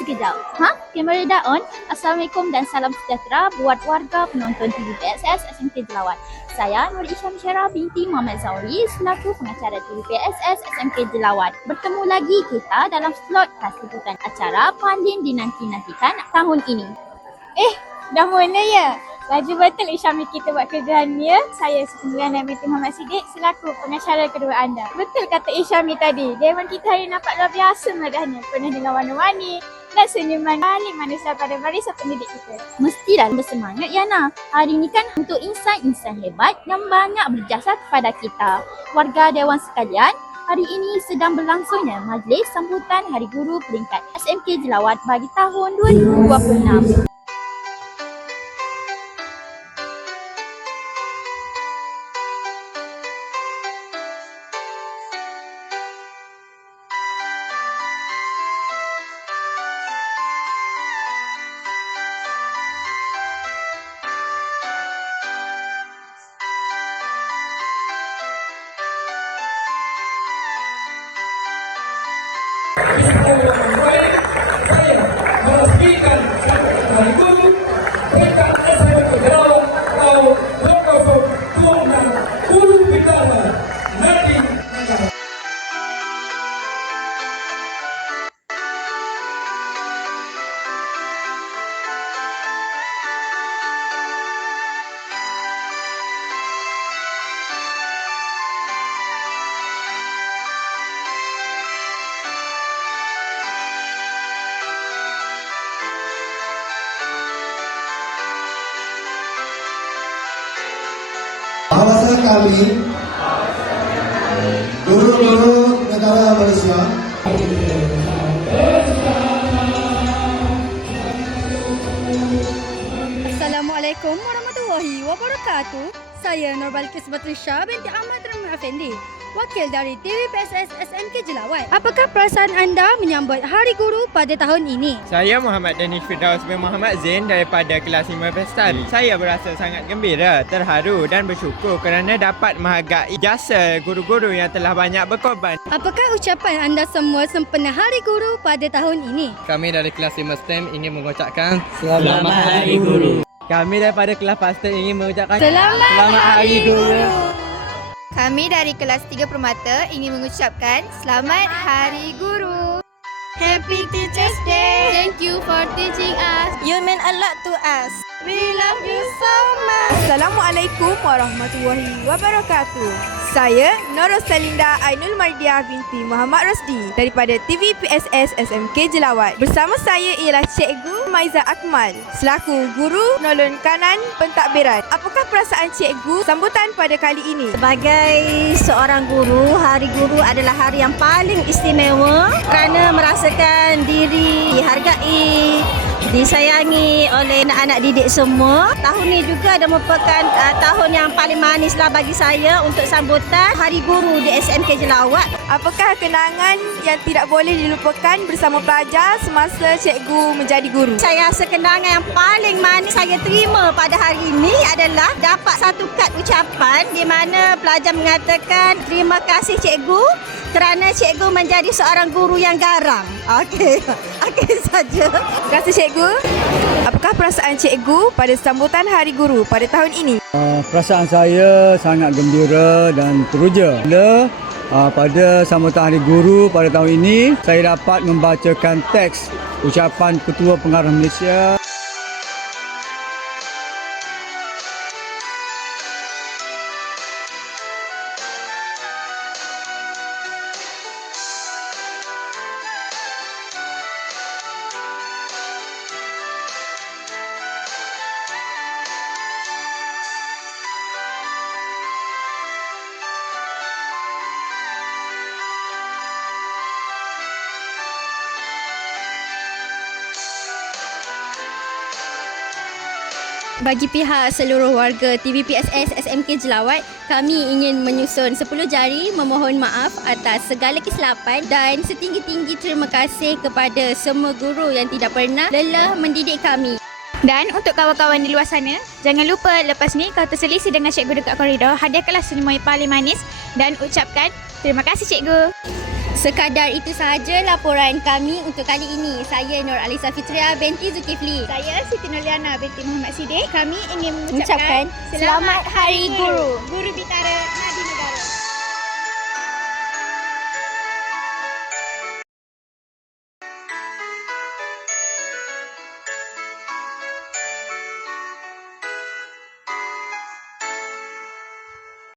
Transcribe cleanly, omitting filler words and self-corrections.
sekejap. Kamera dah on. Assalamualaikum dan salam sejahtera buat warga penonton TV PSS SMK Jelawat. Saya Nur Isyam Syara binti Muhammad Zauri selaku pengacara TV PSS SMK Jelawat. Bertemu lagi kita dalam slot khas liputan acara paling dinanti-nantikan tahun ini. Dah mula ya? Laju betul Isyami kita buat kerjaan ni ya. Saya Siti binti Muhammad Siddiq selaku pengacara kedua anda. Betul kata Isyami tadi. Dewan kita hari nampak luar biasa medahnya. Penuh dengan warna-warni dan senyuman paling manusia pada barisan pendidik kita. Mestilah bersemangat Yana. Hari ini kan untuk insan-insan hebat yang banyak berjasa kepada kita. Warga Dewan sekalian, hari ini sedang berlangsungnya majlis sambutan Hari Guru peringkat SMK Jelawat bagi tahun 2026. Meresmikan Hari Guru peringkat SMK Jelawat tahun 2026 guru pertama Nabi. Bahasa kami, guru-guru negara Malaysia, Assalamualaikum warahmatullahi wabarakatuh. Saya Nurbalqis Batrisha binti Ahmad Ramli Afendi, wakil dari TV PSS SMK Jelawat. Apakah perasaan anda menyambut Hari Guru pada tahun ini? Saya Muhammad Danish Firdaus bin Muhammad Zain daripada kelas 5 Pestan. Saya berasa sangat gembira, terharu dan bersyukur kerana dapat menghargai jasa guru-guru yang telah banyak berkorban. Apakah ucapan anda semua sempena Hari Guru pada tahun ini? Kami dari kelas 5 STEM ingin mengucapkan Selamat Hari Guru. Kami daripada kelas Pastor ingin mengucapkan Selamat Hari Guru. Kami dari kelas 3 Permata ingin mengucapkan Selamat Hari Guru. Happy Teachers Day. Thank you for teaching us. You mean a lot to us. We love you so much. Assalamualaikum warahmatullahi wabarakatuh. Saya Nurul Salinda Ainul Mardiah binti Muhammad Rosdi daripada TV PSS SMK Jelawat. Bersama saya ialah Cikgu Maiza Akmal selaku guru nolong kanan pentadbiran. Apakah perasaan cikgu sambutan pada kali ini? Sebagai seorang guru, Hari Guru adalah hari yang paling istimewa kerana merasakan diri dihargai, disayangi oleh anak-anak didik semua. Tahun ini juga adalah merupakan tahun yang paling manislah bagi saya untuk sambutan Hari Guru di SMK Jelawat. Apakah kenangan yang tidak boleh dilupakan bersama pelajar semasa cikgu menjadi guru? Saya rasa kenangan yang paling manis saya terima pada hari ini adalah dapat satu kad ucapan di mana pelajar mengatakan terima kasih cikgu kerana cikgu menjadi seorang guru yang garang. Okey saja. Terima kasih cikgu. Apakah perasaan cikgu pada sambutan Hari Guru pada tahun ini? Perasaan saya sangat gembira dan teruja. Pada sambutan Hari Guru pada tahun ini, saya dapat membacakan teks ucapan Ketua Pengarah Malaysia. Bagi pihak seluruh warga TV PSS SMK Jelawat, kami ingin menyusun 10 jari memohon maaf atas segala kesilapan dan setinggi-tinggi terima kasih kepada semua guru yang tidak pernah lelah mendidik kami. Dan untuk kawan-kawan di luar sana, jangan lupa lepas ni kalau terselisih dengan cikgu dekat koridor, hadiahkanlah senyuman paling manis dan ucapkan terima kasih cikgu. Sekadar itu sahaja laporan kami untuk kali ini. Saya Nur Alisa Fitria binti Zulkifli. Saya Siti Nurliana binti Muhammad Siddiq. Kami ingin Mengucapkan Selamat Hari Guru. Guru Bitara